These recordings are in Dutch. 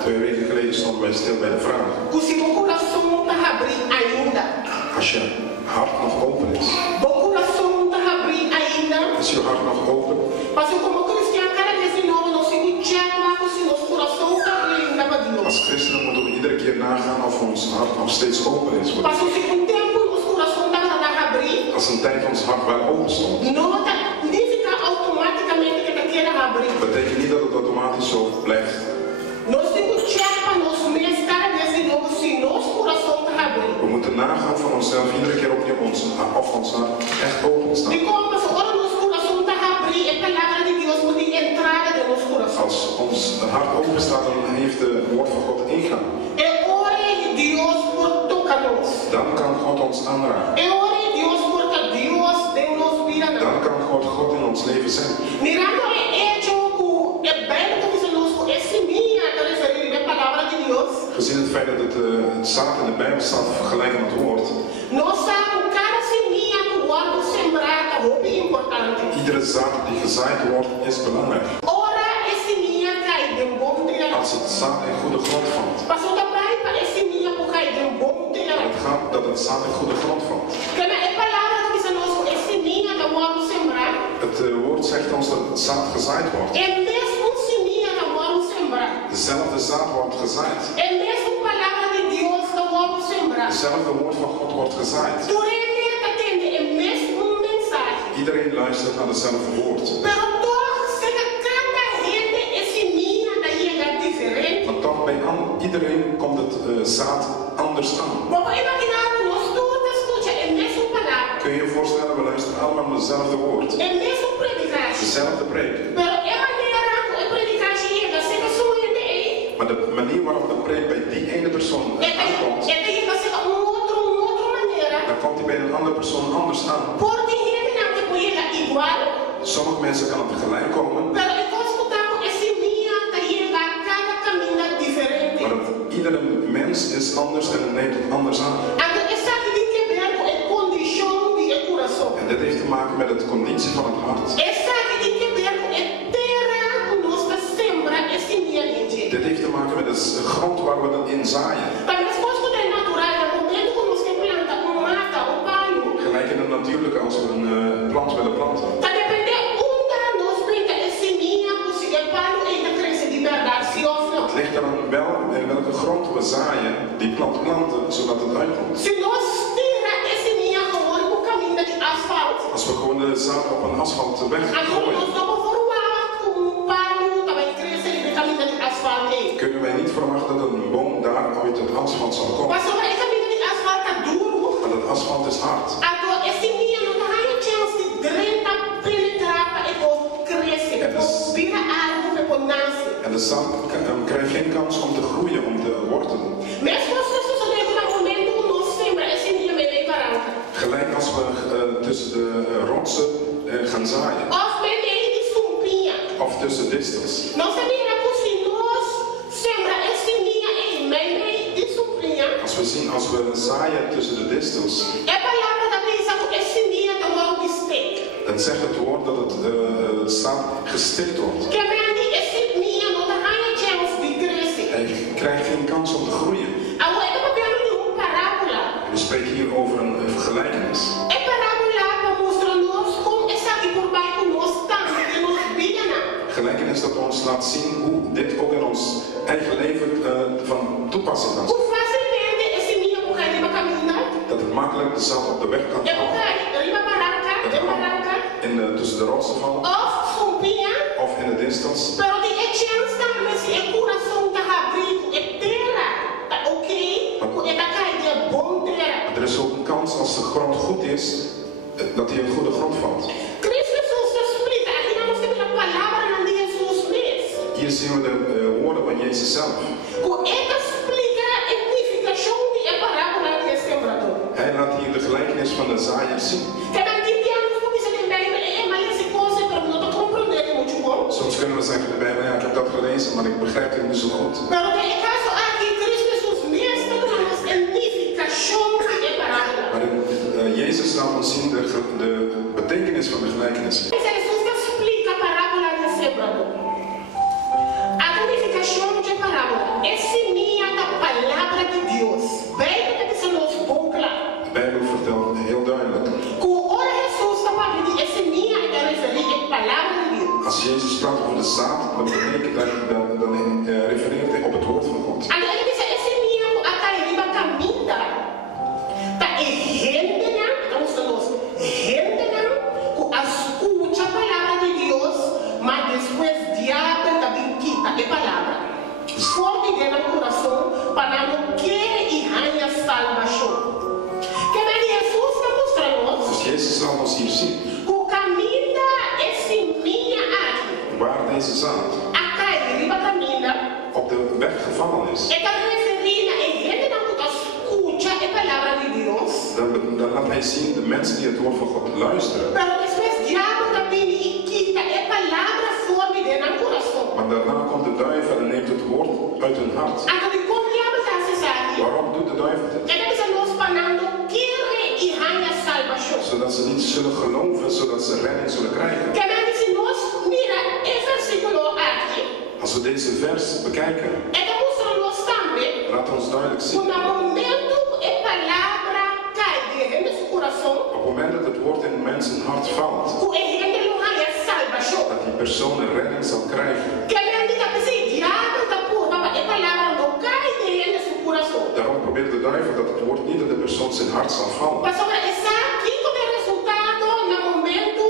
2 weken geleden stonden wij stil bij de vraag. Als je hart nog open is. Is je hart nog open? Als christenen moeten we iedere keer nagaan of ons hart nog steeds open is. Als een tijd ons hart wel open stond. Betekent niet dat het automatisch zo blijft. We moeten nagaan van onszelf iedere keer opnieuw of ons hart echt open staat. Als ons hart open staat, dan heeft het woord van God ingang. Dan kan God ons aanraken. Dan kan God in ons leven zijn. Gezien het feit dat het zaad in de Bijbel staat vergelijken met het woord. Iedere zaad die gezaaid wordt is belangrijk. Als het zaad in goede grond valt. Het gaat dat het zaad in goede grond valt. Het woord zegt ons dat het zaad gezaaid wordt. Dezelfde zaad wordt gezaaid. Dezelfde woord van God wordt gezaaid. Iedereen luistert naar dezelfde woord. Maar toch bij iedereen komt het zaad anders aan. Kun je je voorstellen, we luisteren allemaal naar dezelfde woord. Dezelfde preek. Maar de manier waarop de preek bij die ene persoon aankomt, dan komt hij bij een andere persoon anders aan. Sommige mensen kan het tegelijk komen. Maar iedere mens is anders en neemt het anders aan. En dit heeft te maken met de conditie van het hart. Dit heeft te maken met de grond waar we dat in zaaien. Gelijk in het natuurlijke als we een plant willen planten. Het ligt eraan wel in welke grond we zaaien die plant planten zodat het uitkomt. Als we gewoon de zaad op een asfalt weggooien, kunnen wij niet verwachten dat een boom daar uit het asfalt zal komen. Maar het asfalt is hard. En de zaad krijgt geen kans om te groeien, om te wortelen. Gelijk als we tussen de rotsen gaan zaaien. Of tussen distels. Als we zaaien tussen de distels, dan zegt het woord dat het zaad gestikt wordt. Hij krijgt geen kans om te groeien. We spreken hier over een vergelijkenis. Gelijkenis dat ons laat zien hoe dit ook in ons eigen leven van toepassing kan zijn. Dat het makkelijk de zaad op de weg kan vallen. Tussen de rotsen vallen. Of in de distels. Er is ook een kans als de grond goed is, dat hij in goede grond valt. Hier zien we de woorden van Jezus zelf. Hij laat hier de gelijkenis van de zaaier zien. Soms kunnen we zeggen in de Bijbel, ja, ik heb dat gelezen, maar ik begrijp het niet zo goed. Maar Jezus laat ons zien de betekenis van de gelijkenis. parábola, essa minha da palavra de Deus. Bem que tem que nos bocla. De Bijbel vertelt heel duidelijk. Com ora Jesus está falando de essa minha é referir à palavra de Deus. Als Jezus praat over de zaad, dan betekent dat, dan refereert hij op het woord van God. Agora ele diz, essa minha a caída caminha. Tá errando, estamos nos errando, com a escuta a palavra de Deus, mas depois diabo também quita a palavra. Forte dentro do coração para não querer e ganhar salvação. Que mais Jesus está mostrando? Dus Jezus laat ons hier zien O caminho esse minha aqui. waar deze zaad A caída caminha. op de weg gevallen is. É que referir a gente não escuta a palavra de Deus. Dan laat hij zien de mensen die het woord van God luisteren. Pero depois diabo também quita a palavra forte dentro do coração. Maar daarna komt de duivel en neemt het woord uit hun hart. Agora como diabo está acessando? Waarom doet de duivel dit? Ele está nos falando querer e ganhar salvação. Zodat ze niet zullen geloven, zodat ze redding zullen krijgen. Que mais se nós mira esse versículo aqui, Als we deze vers bekijken, ele mostra nos também laat ons duidelijk zien. no momento a palavra cai dentro do seu coração, Op het moment dat het woord in mensen hart valt, o gente não ganha salvação. dat die persoon een redding zal krijgen. Que a gente está pensando, diabo está por, mas a palavra não cai dentro do seu coração. Daarom probeert de duivel dat het woord niet in de persoon zijn hart zal vallen. Mas sobre essa aqui como resultado no momento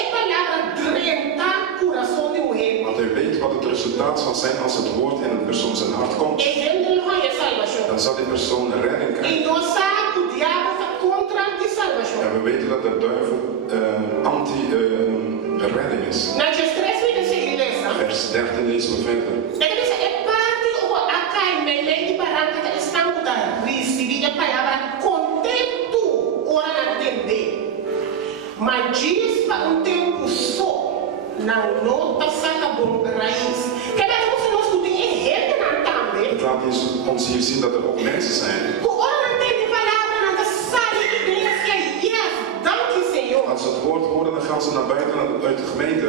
a palavra drenta o coração de mulher. Want hij weet wat het resultaat zal zijn als het woord in een persoon zijn hart komt. A gente não ganha salvação. Dan zal die persoon een redding E krijgen. nós sabemos que o diabo está contra a salvação. En we weten dat de duivel anti-redding is. Na G3 we desse igreja. Vers 13 lezen we verder. Ele diz, é parte ou a caime lei de barranca que estamos da receber a palavra contento ora na entender. Mas diz para tempo só, não nota saca bom raiz. Que daí você não escuta em rede na também. Het laat ons hier zien dat er ook mensen zijn. Ora não tem de palavra na sala de igreja, yes, danke Senhor. Als ze het woord horen, dan gaan ze naar buiten uit de gemeente.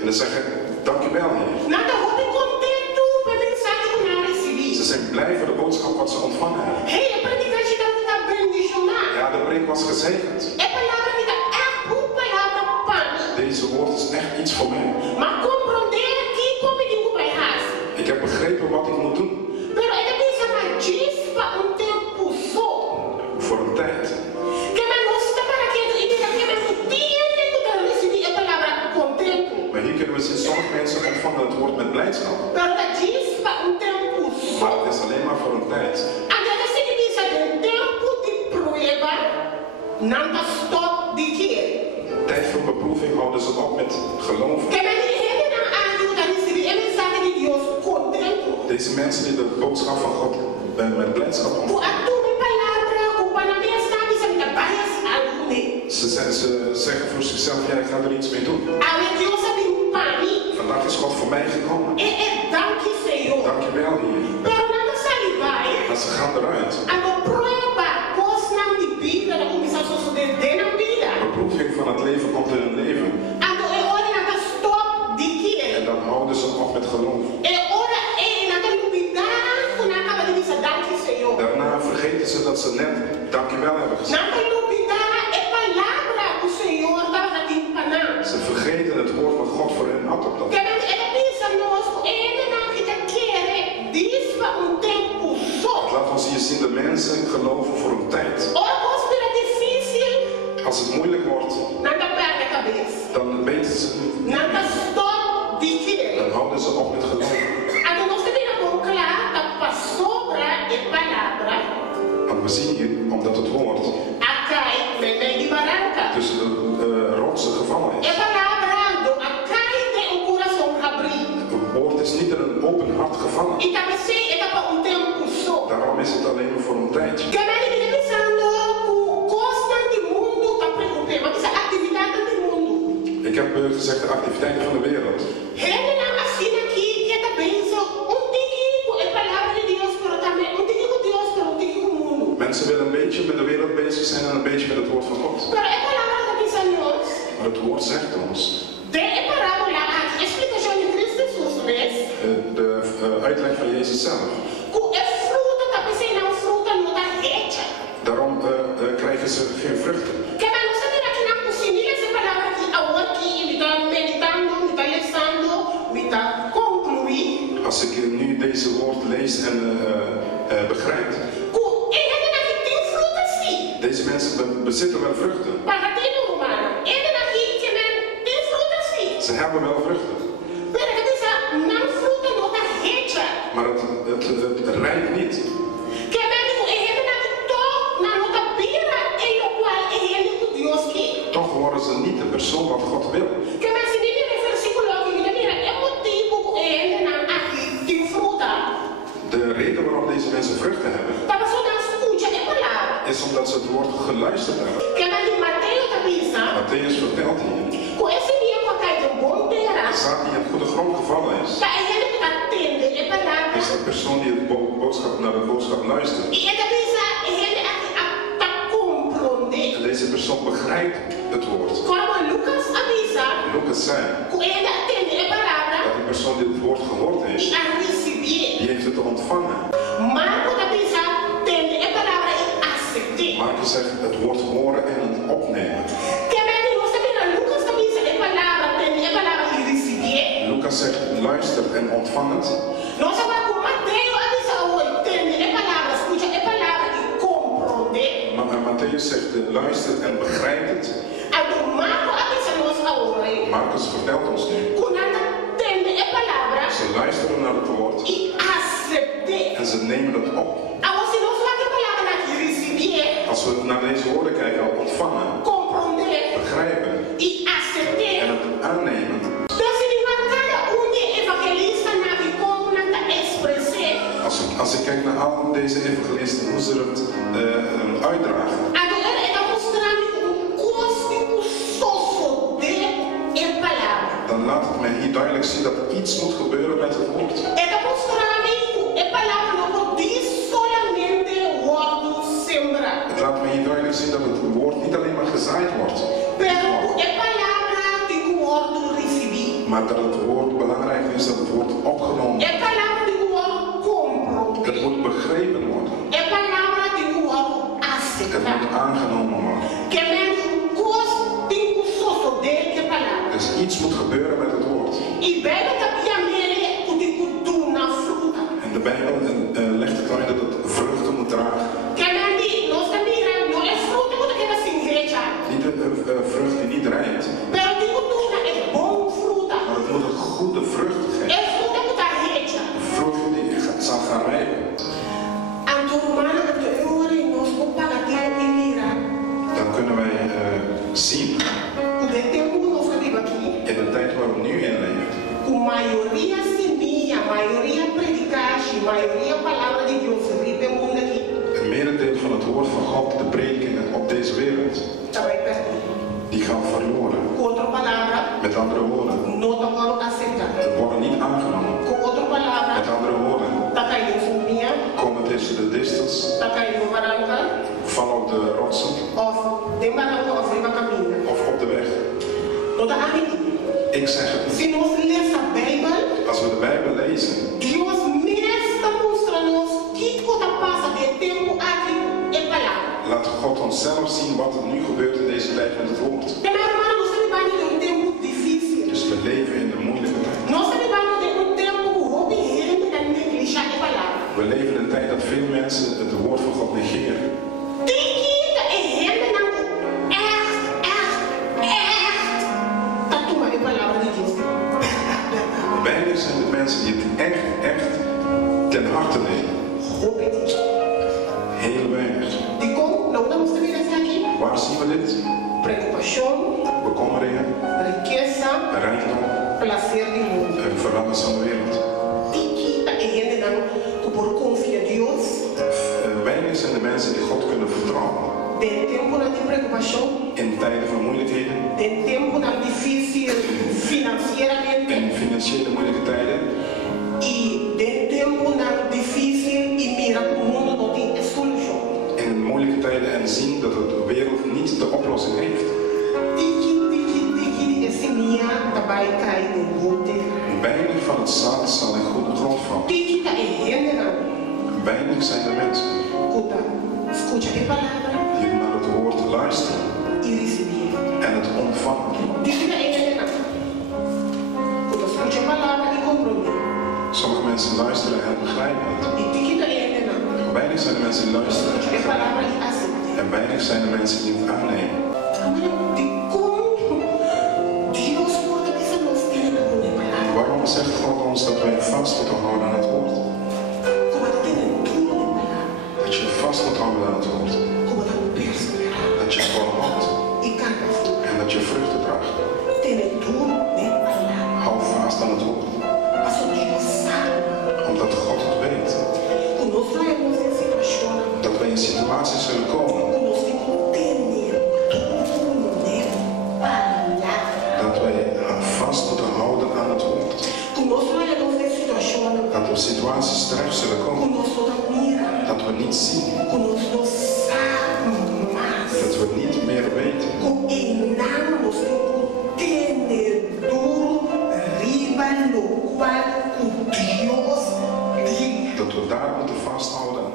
En dan zeggen, dankjewel Heer. Nada vou contento para pensar que não recebi. Ze zijn blij voor de boodschap wat ze ontvangen hebben. Hey, a predicação está bendicionada. Ja, de preek was gezegend. É palavra que dá uma palavra para mim. Deze woord is echt iets voor mij. Mas compreender aqui como digo vai raça. Ik heb begrepen wat ik moet doen. Pero ele pensa mais disso para tempo só. Voor een tijd. Que mais não está para que ele diga que mais não tinha que receber a palavra com tempo. Maar hier kunnen we zien, sommige mensen ontvangen het woord met blijdschap. Pero ele diz para tempo só. Maar het is alleen maar voor een tijd. Agora se ele pensa de tempo de prova, não está stop de quê? Tijd voor beproeving houden ze op met geloof. Que mais ele não ajuda a receber a mensagem de Deus com tempo. Deze mensen die de boodschap van God met blijdschap O ontvangen. atume palavra, o panamê está dizendo que vai algo nele. Ze zeggen voor zichzelf, ja, ik ga er iets mee doen. Além de eu saber para mim, Vandaag is God voor mij gekomen. danke Senhor. Dankjewel Heer. Pero nada sai vai. Maar ze gaan eruit. Agora prova, coisa de vida, da comissão social na vida. Beproeving van het leven komt in hun leven. Agora é hora nada stop de que En dan houden ze op met geloof. é hora nada duvidar, quando acaba de dizer danke Senhor. Daarna vergeten ze dat ze net dankjewel hebben gezegd. Nada duvidar é palavra do Senhor estava na timpaná. Ze vergeten het woord wat God voor hen had op dat. Que ele pensa nós, ele não que quer, diz para tempo só. Laat ons hier zien, de mensen geloven voor een tijd. Ora, coisa é difícil, Als het moeilijk wordt, nada perde a cabeça. dan weten ze, Nada stop de querer. dan houden ze op met geloof. Agora nós devemos concluir que sobre a palavra Want we zien hier, omdat het woord a cai meio de barranca. tussen de rotsen gevallen A is. palavra a cai de coração abrir. Het woord is niet in een open hart gevallen. E também sei é para tempo só. Daarom is het alleen maar voor een tijdje. Que ele vive pensando coisa do mundo está preocupado, mas essa atividade do mundo. Ik heb gezegd de activiteiten van de wereld. Ele não assina aqui que está pensando tico é palavra de Deus, pero também tico com Deus, pero tico com o mundo. Mensen willen een beetje met de wereld bezig zijn en een beetje met het woord van God. Pero é palavra da pensa nós. Maar het woord zegt ons. De parábola, a explicação de Cristo Jesus, né? De uitleg van Jezus zelf. Daarom krijgen ze geen vruchten. Als ik nu deze woord lees en begrijp. Deze mensen bezitten wel vruchten. Ze hebben wel vruchten. Maar het rijdt niet. Toch worden ze niet de persoon wat God wil. De reden waarom deze mensen vruchten hebben, is omdat ze het woord geluisterd hebben. Matthäus vertelt hier, zaad die in goede grond gevallen is de persoon die naar de boodschap luistert. En deze persoon begrijpt het woord. Lucas zei dat die persoon die het woord gehoord heeft, die heeft het ontvangen. Marcus zegt het woord horen en het opnemen. Lucas zegt luister en ontvang het. Maar Matthäus zegt luister en begrijp het. Marcus vertelt ons nu. Ze luisteren naar het woord en ze nemen het op. Als we naar deze woorden kijken, al ontvangen, begrijpen en het aannemen. Als ik kijk naar al deze evangelisten, hoe ze het uitdragen. Dan laat het mij hier duidelijk zien dat er iets moet gebeuren met het woord. Het laat mij hier duidelijk zien dat het woord niet alleen maar gezaaid wordt. Maar dat het woord belangrijk is, dat het woord opgenomen wordt. Het moet begrepen worden. Het moet aangenomen worden. Dus iets moet gebeuren met het woord. En de Bijbel legt het uit dat het vruchten moet dragen. Niet een vrucht die niet rijdt. Maar het moet een goede vrucht geven. Een vrucht die zal gaan rijpen. Dan kunnen wij zien in de tijd waar we nu in leven. Het merendeel van het woord van God, de predikingen op deze wereld, die gaan verloren. Met andere woorden, het worden niet aangenomen. Met andere woorden, komen tussen de distels, vallen op de rotsen of op de weg. Ik zeg het niet. Als we de Bijbel lezen, laat God ons zelf zien wat er nu gebeurt in deze tijd met het woord. Dus we leven in de moeilijke tijd. We leven in een tijd dat veel mensen het woord van God negeren. Weinig zijn de mensen die het echt ten harte nemen. Heel weinig. Waar zien we dit? Bekommeringen, rijkdom, verlangens van de wereld. Weinig zijn de mensen die God kunnen vertrouwen. In tijden van moeilijkheden. In financiële moeilijke tijden. In moeilijke tijden en zien dat de wereld niet de oplossing heeft. Weinig van het zaad zal in goede grond vallen. Weinig zijn de mensen die naar het woord luisteren en het ontvangen. Sommige mensen luisteren en begrijpen het. Weinig zijn de mensen die luisteren en weinig zijn de mensen die het aannemen. Waarom zegt God ons dat wij vast moeten houden aan het woord? Dat je vast moet houden aan het woord. Dat je volhoudt. En dat je vruchten draagt. Hou vast aan het woord. Omdat God het weet. Dat wij in situaties zullen komen. Dat wij vast moeten houden aan het woord. Dat we situaties terecht zullen komen. Dat we niet zien. Dat we niet meer weten. Dat we daar moeten vasthouden